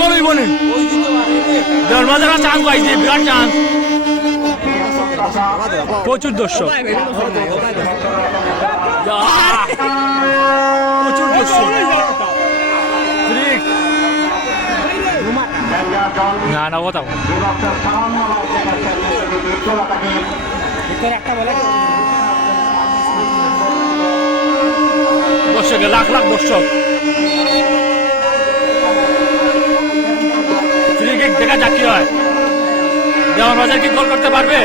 গলই বনে দরবাজার চান্স পাইছে, বিরাট চান্স, প্রচুর দর্শক, প্রচুর দর্শক। না না কথা দর্শক, লাখ লাখ দর্শক, দেখা যাক কি হয়। দেওয়ান বাজার কি গোল করতে পারবে?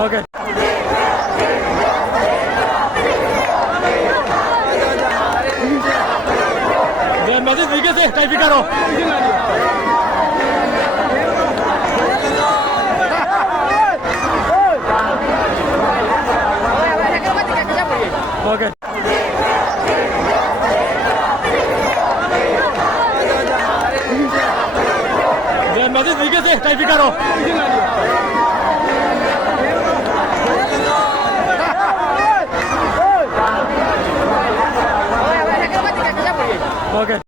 Okay. Messi sigue se calificaron. Okay. Messi sigue se calificaron. Okay.